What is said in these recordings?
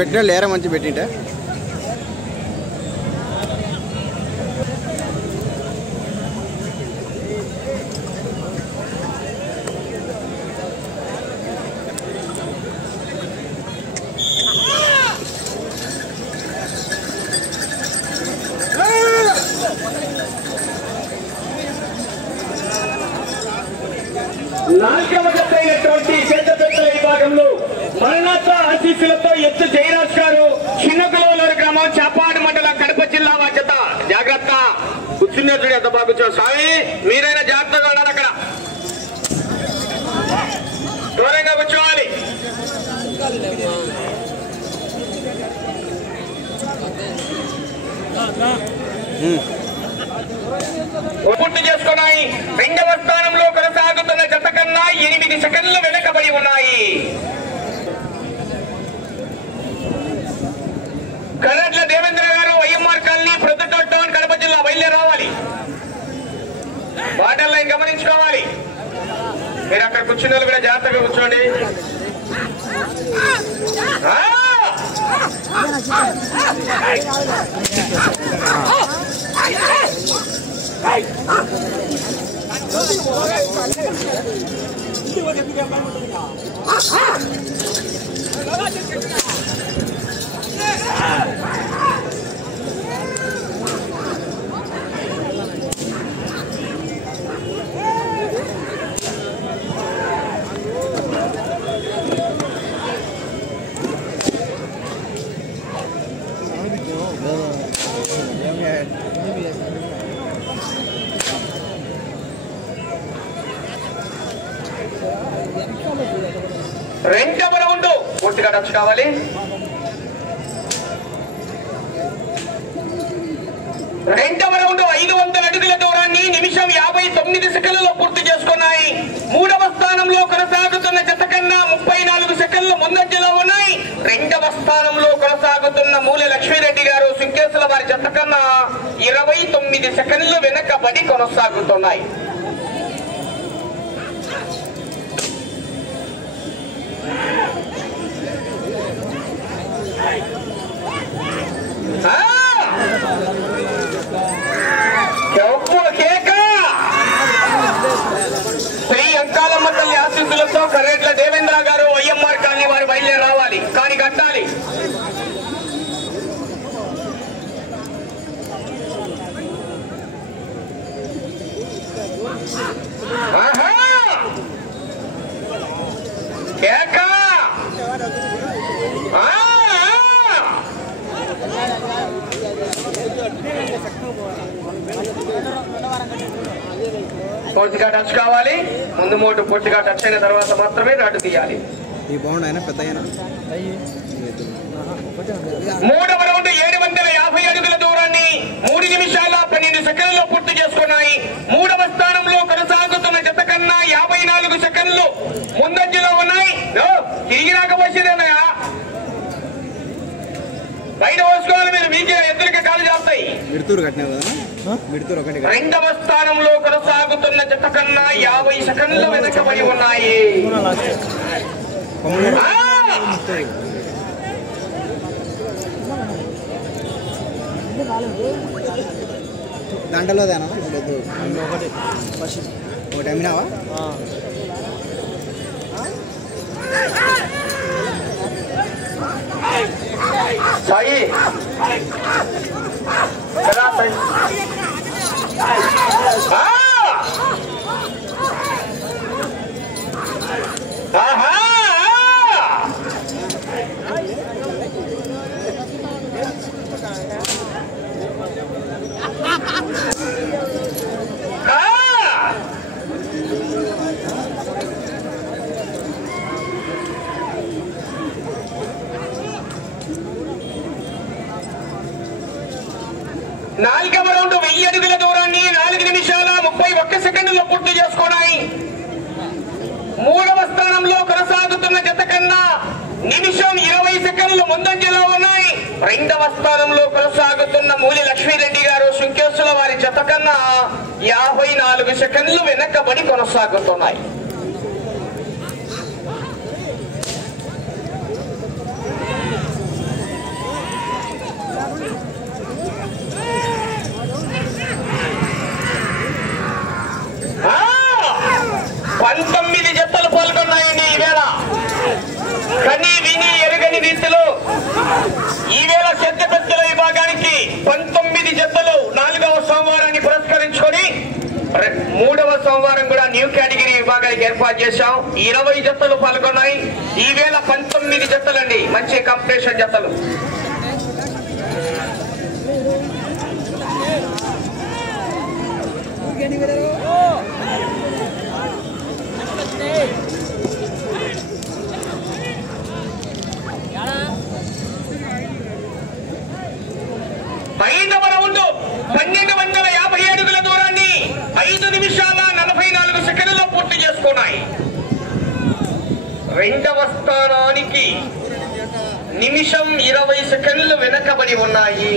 పెట్టిన లేరా మంచి పెట్టింటే నాలుగవ జతైనటువంటి పెద్ద పెద్దల విభాగంలో మరణాత ఆశీస్సులతో ఎత్తు జయరాజ్ గారు చిన్నకులవలూరు గ్రామం చాపాడు మండలం కడప జిల్లా జత. జాగ్రత్త కూర్చున్నట్టు ఎంత బాగా కూర్చో స్వామి, మీరైనా జాగ్రత్తగా ఉన్నారు అక్కడ, దూరంగా కూర్చోవాలి. పూర్తి చేసుకున్నాయి. రెండవ స్థానంలో కొనసాగుతున్న జత కన్నా 8 సెకండ్లు వెనకబడి ఉన్నాయి. కర్రట్ల దేవేంద్ర గారు YMR colony Proddatur town Kadapa జిల్లా బయలుదేరి రావాలి. వాటర్ లైన్ గమనించుకోవాలి. మీరు అక్కడ కూర్చున్న కూడా జాగ్రత్తగా కూర్చోండి. రెండవ రౌండ్ పూర్తిగా టచ్ కావాలి. రెండవ రౌండ్ 500 అడుగుల దూరాన్ని నిమిషం 59 సెకండ్లలో పూర్తి చేసుకున్నాయి. మూడవ స్థానంలో కొనసాగుతున్న జత కన్నా 34 సెకండ్లు ముందంజలో ఉన్నాయి. రెండవ స్థానంలో కొనసాగుతున్న మూల లక్ష్మీరెడ్డి గారు సుంకేసుల వారి జత కన్నా 29 సెకండ్లు వెనకబడి కొనసాగుతున్నాయి. శ్రీ అంకాలమ్మ తల్లి ఆశీస్సులతో కర్రెట్ల దేవేంద్ర గారు వైఎంఆర్ కాలనీ వారు బయలుదేరి రావాలి. కానీ కట్టాలి. పూర్తిగా టచ్ కావాలి. ముందు మోటు పూర్తిగా టచ్ అయిన తర్వాత మాత్రమే రాటు తీయాలి. మూడవ రౌండ్ 750 అడుగుల దూరాన్ని 3 నిమిషాల 12 సెకండ్లలో పూర్తి చేసుకున్నాయి. మూడవ స్థానంలో కొనసాగుతున్న జత కన్నా 54 సెకండ్లు ముందంజలో ఉన్నాయి. తిరిగి రాకపోసేదేనయా, బయట పోసుకోవాలి. మీరు మీకే ఎదురుగా కాలు చేస్తాయి. రెండవ స్థానంలో కొనసాగుతున్న జత కన్నా 50 సెకండ్లు వెనకబడి ఉన్నాయి. దాంట్లోదేనా ఒకటి అమ్మినావా? సాయి నాలుగవ రౌండ్ 1000 అడుగుల దూరాన్ని 4 నిమిషాల 31 సెకండ్లలో పూర్తి చేసుకున్నాయి. మూడవ స్థానంలో కొనసాగుతున్న జత కన్నా నిమిషం 20 సెకండ్లు ముందంజలో ఉన్నాయి. రెండవ స్థానంలో కొనసాగుతున్న మూలి లక్ష్మీరెడ్డి గారు సుంకేసుల వారి జత కన్నా 54 సెకండ్లు వెనకబడి కొనసాగుతున్నాయి. 19 జతలు పాల్గొన్నాయండి. ఈవేళ కని విని ఎరుగని రీతిలో ఈవేళ పెద్దల విభాగానికి 19 జతలు 4వ సోమవారాన్ని పురస్కరించుకొని 3వ సోమవారం కూడా న్యూ కేటగిరీ విభాగానికి ఏర్పాటు చేశాం. 20 జతలు పాల్గొన్నాయి. ఈవేళ 19 జతలండి. మంచి కాంపిటీషన్ జతలు. ఐదవ రౌండ్ 1250 అడుగుల దూరాన్ని 5 నిమిషాల 44 సెకండ్లలో పూర్తి చేసుకున్నాయి. రెండవ స్థానానికి నిమిషం 20 సెకండ్లు వెనకబడి ఉన్నాయి.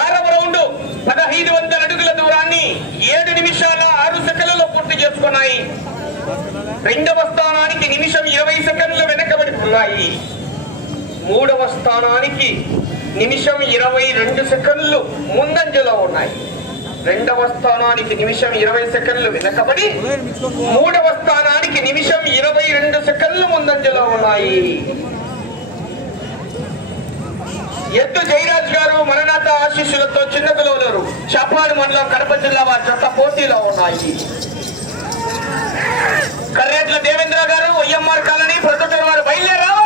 ఆరవ రౌండ్ 1500 అడుగుల దూరాన్ని 7 నిమిషాల 6 సెకండ్లలో పూర్తి చేసుకున్నాయి. రెండవ స్థానానికి నిమిషం 20 సెకండ్లు వెనకబడి ఉన్నాయి. మూడవ స్థానానికి నిమిషం 22 సెకండ్లు ముందంజలో ఉన్నాయి. రెండవ స్థానానికి నిమిషం 20 సెకండ్లు వెనకబడి మూడవ స్థానానికి నిమిషం 22 సెకండ్లు ముందంజలో ఉన్నాయి. ఎత్తు జయరాజ్ గారు మరణాత ఆశీస్సులతో చిన్నపిల్లలు చప్పాడు మండలం కడప జిల్లా వారి జత పోటీలో ఉన్నాయి. కర్రేట్ల దేవేంద్ర గారు వైఎంఆర్ కాలనీ ప్రొద్దుటూరు వారు బయలుదేరారు.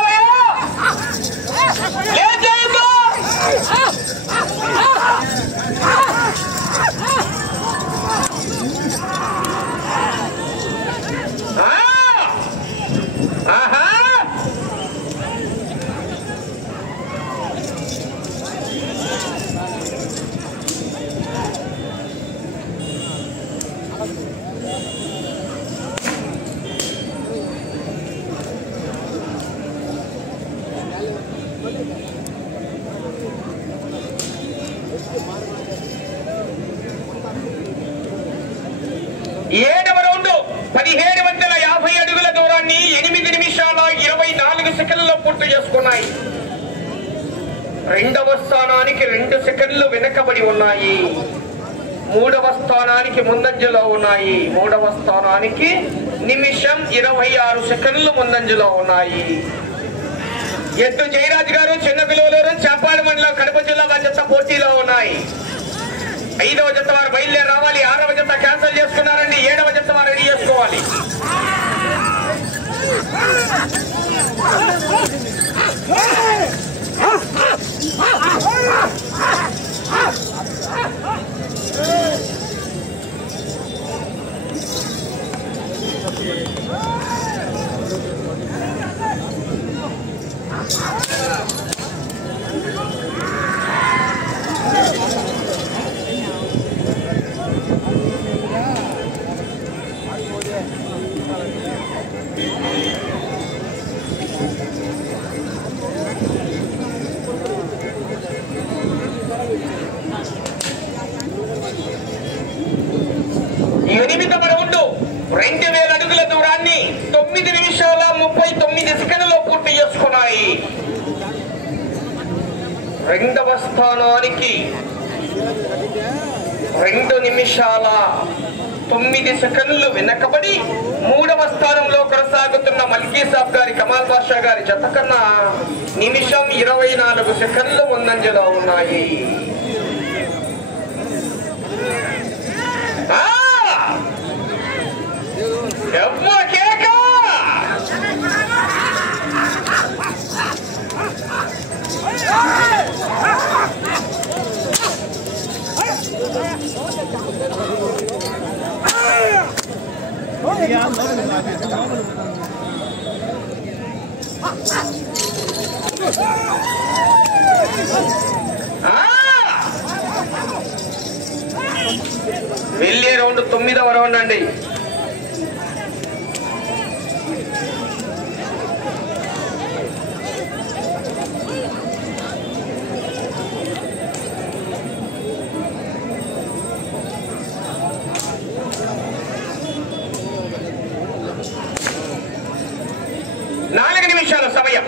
ఏడవ రౌండ్ 1750 అడుగుల దూరాన్ని 8 నిమిషాల 24 సెకండ్లలో పూర్తి చేసుకున్నాయి. రెండవ స్థానానికి 2 సెకండ్లు వెనకబడి ఉన్నాయి. మూడవ స్థానానికి ముందంజలో ఉన్నాయి. మూడవ స్థానానికి నిమిషం 26 సెకండ్లు ముందంజలో ఉన్నాయి. ఎత్తు జయరాజ్ గారు చిన్నపిల్లలు చాపాడు మండలం కడప జిల్లా వారి జత పోటీలో ఉన్నాయి. 5వ జత వారు బయలుదేరి రావాలి. 6వ జత క్యాన్సిల్ చేసుకున్నారండి. 7వ జత వారు రెడీ చేసుకోవాలి. ఎనిమిదవ రౌండ్ 2000 అడుగుల దూరాన్ని 9 నిమిషాల 39 సెకండ్లలో పూర్తి చేసుకున్నాయి. రెండవ స్థానానికి 2 నిమిషాల 9 సెకండ్లు వెనకబడి మూడవ స్థానంలో కొనసాగుతున్న మల్కీ సాబ్ గారి కమాల్ బాషా గారి జత కన్నా నిమిషం 24 సెకండ్లు ముందంజలో ఉన్నాయి. వెళ్ళే రౌండ్ 9వ రౌండ్ అండి. సమయం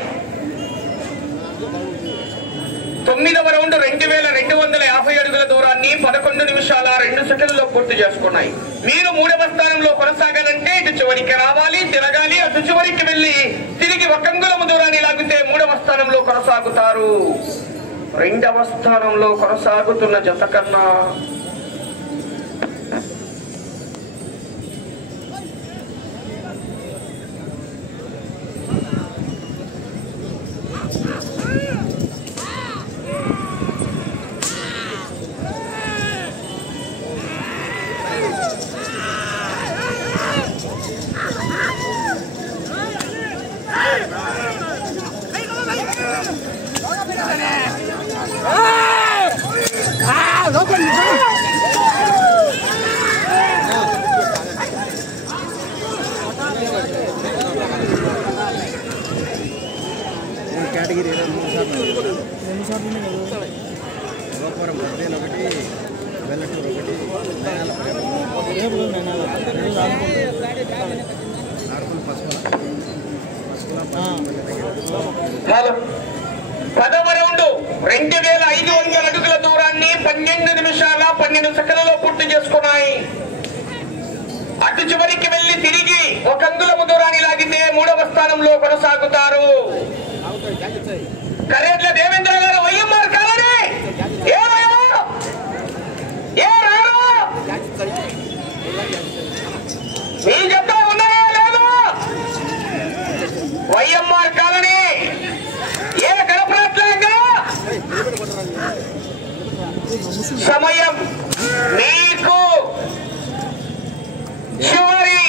9వ రౌండ్ 2250 అడుగుల దూరాన్ని 11 నిమిషాల 2 సెకండ్లలో పూర్తి చేసుకున్నాయి. మీరు 3వ స్థానంలో కొనసాగాలంటే ఇటు చివరికి రావాలి, తిరగాలి, అటు చివరికి వెళ్లి తిరిగి 1 అంగుళం దూరాన్ని లాగితే 3వ స్థానంలో కొనసాగుతారు. 2వ స్థానంలో కొనసాగుతున్న జత కన్నా కేటగిరీ 2 సార్లు గోపురం 1 వెల్లటూరు 1 పదవ రౌండ్ 2500 అడుగుల దూరాన్ని 12 నిమిషాల 12 సెకండ్లలో పూర్తి చేసుకున్నాయి. అటు చివరికి వెళ్లి తిరిగి 1 అంగుళం దూరాన్ని లాగితే 3వ స్థానంలో కొనసాగుతారు. కరేట్ల దేవేంద్ర గారు వైఎంఆర్ కాలనీ మీ జత ఉన్నాయా లేదా? వైఎంఆర్ కాలనీ ఏ గడపట్లేగా సమయం మీకు చివరి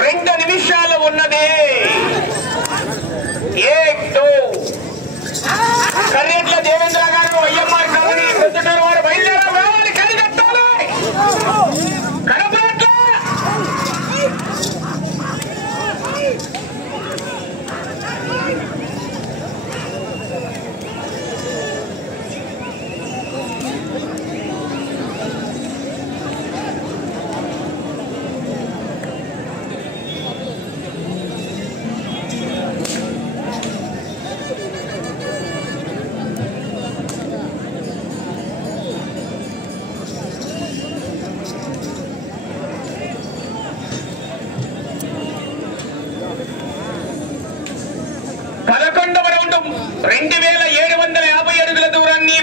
2 నిమిషాలు ఉన్నది. కర్రెట్ల దేవేంద్ర గారు వైఎంఆర్ కాలనీ ప్రొద్దుటూరు వారు బయలుదేరాలి, కలిగట్టాలి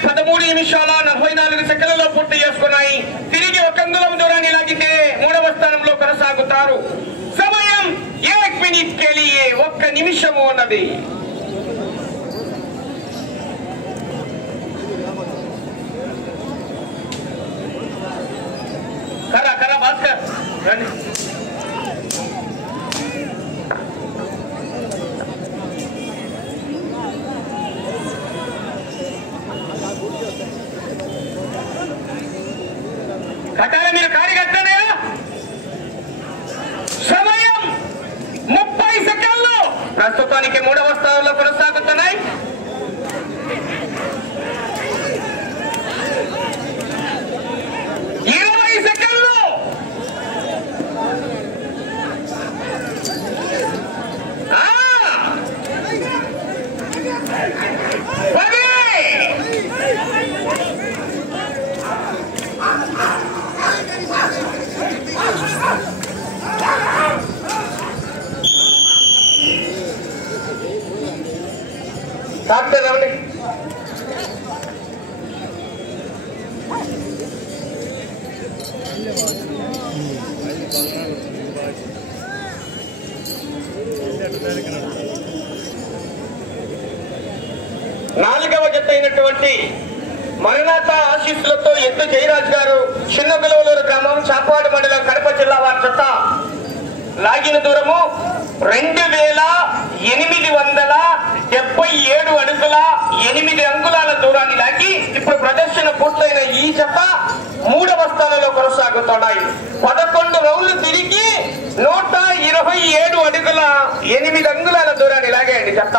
కడపట్ల నిమిషాల 44 సెకండ్లలో పూర్తి చేసుకున్నాయి. తిరిగి 1 అంగుళం దూరాన్ని లాగితే 3వ స్థానంలో కొనసాగుతారు. సమయం 1 మినిట్ కెలియే 1 నిమిషము ఉన్నది. కరా భాస్కర్ రండి. కట్టాలి మీరు కాడి కట్టానయా. సమయం 30 సెకండ్లు ప్రస్తుతానికి 3వ స్థానంలో కొనసాగుతున్నాయి. డాక్టర్ రమణి 4వ జత అయినటువంటి మరణాత ఆశీస్సులతో ఎత్తు జయరాజ్ గారు చిన్నగులవలూరు గ్రామం చాపాడు మండలం కడప జిల్లా వారి జత లాగిన దూరము 2877 అడుగుల 8 అంగుళాల దూరాన్ని లాగి ఇప్పుడు ప్రదర్శన పూర్తయిన ఈ జత 3వ స్థానంలో కొనసాగుతున్నాయి. 11 రౌండ్లు తిరిగి 127 అడుగుల 8 అంగుళాల దూరాన్ని లాగాయండి జత.